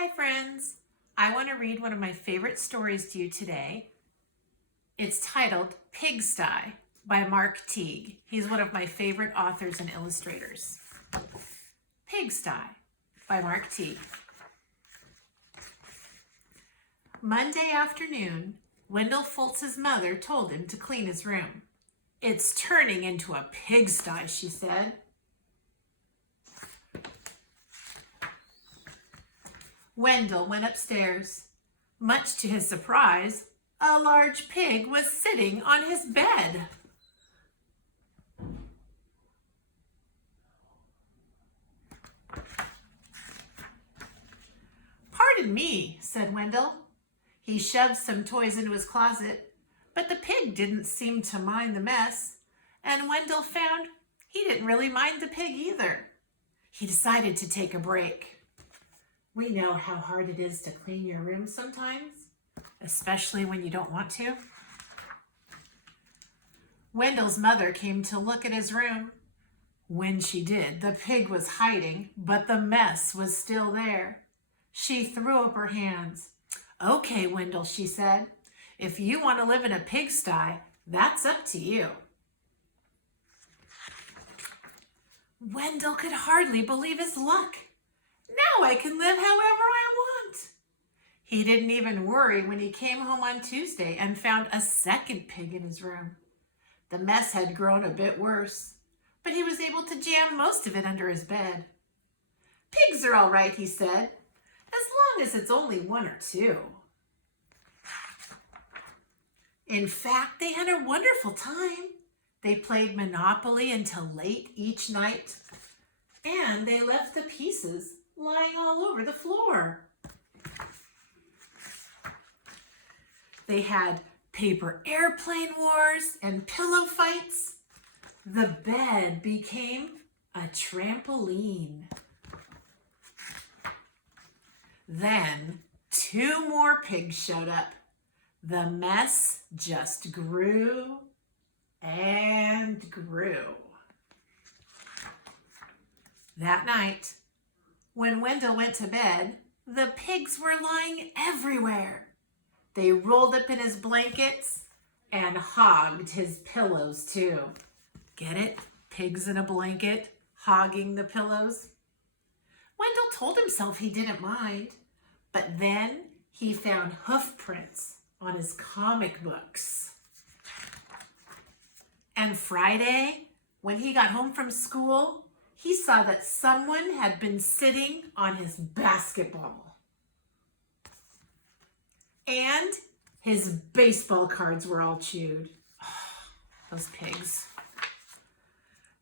Hi friends, I want to read one of my favorite stories to you today. It's titled Pigsty by Mark Teague. He's one of my favorite authors and illustrators. Pigsty by Mark Teague. Monday afternoon, Wendell Fultz's mother told him to clean his room. "It's turning into a pigsty," she said. Wendell went upstairs. Much to his surprise, a large pig was sitting on his bed. "Pardon me," said Wendell. He shoved some toys into his closet, but the pig didn't seem to mind the mess, and Wendell found he didn't really mind the pig either. He decided to take a break. We know how hard it is to clean your room sometimes, especially when you don't want to. Wendell's mother came to look at his room. When she did, the pig was hiding, but the mess was still there. She threw up her hands. "Okay, Wendell," she said, "if you want to live in a pigsty, that's up to you." Wendell could hardly believe his luck. Now I can live however I want. He didn't even worry when he came home on Tuesday and found a second pig in his room. The mess had grown a bit worse, but he was able to jam most of it under his bed. "Pigs are all right," he said, "as long as it's only one or two." In fact, they had a wonderful time. They played Monopoly until late each night, and they left the pieces lying all over the floor. They had paper airplane wars and pillow fights. The bed became a trampoline. Then 2 more pigs showed up. The mess just grew and grew. That night, when Wendell went to bed, the pigs were lying everywhere. They rolled up in his blankets and hogged his pillows too. Get it? Pigs in a blanket, hogging the pillows. Wendell told himself he didn't mind, but then he found hoof prints on his comic books. And Friday, when he got home from school, he saw that someone had been sitting on his basketball. And his baseball cards were all chewed. Oh, those pigs.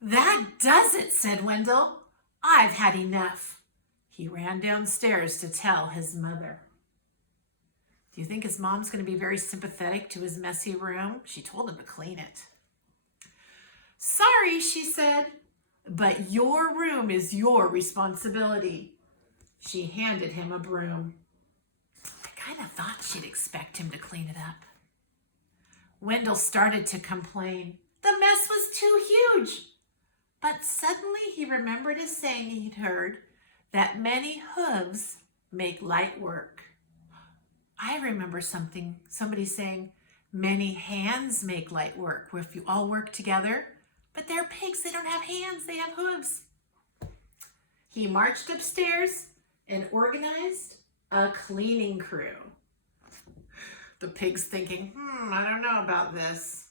"That does it," said Wendell. "I've had enough." He ran downstairs to tell his mother. Do you think his mom's going to be very sympathetic to his messy room? She told him to clean it. "Sorry," she said, "but your room is your responsibility." She handed him a broom. I kind of thought she'd expect him to clean it up. Wendell started to complain. The mess was too huge. But suddenly he remembered a saying he'd heard, that many hooves make light work. I remember somebody saying, many hands make light work, if you all work together. But they're pigs, they don't have hands, they have hooves. He marched upstairs and organized a cleaning crew. The pigs thinking, I don't know about this.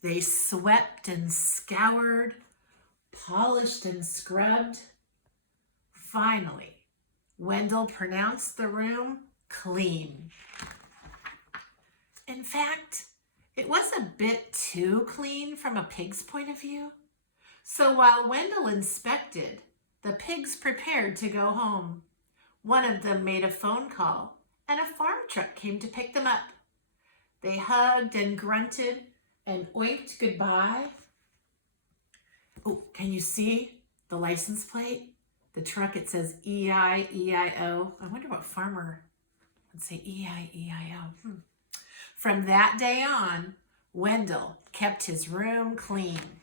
They swept and scoured, polished and scrubbed. Finally, Wendell pronounced the room clean. In fact, it was a bit too clean from a pig's point of view. So while Wendell inspected, the pigs prepared to go home. One of them made a phone call, and a farm truck came to pick them up. They hugged and grunted and oinked goodbye. Oh, can you see the license plate? The truck, it says E-I-E-I-O. I wonder what farmer would say E-I-E-I-O. From that day on, Wendell kept his room clean.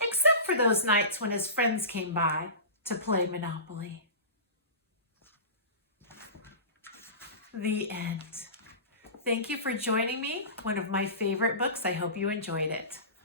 Except for those nights when his friends came by. to play Monopoly. The end. Thank you for joining me. One of my favorite books. I hope you enjoyed it.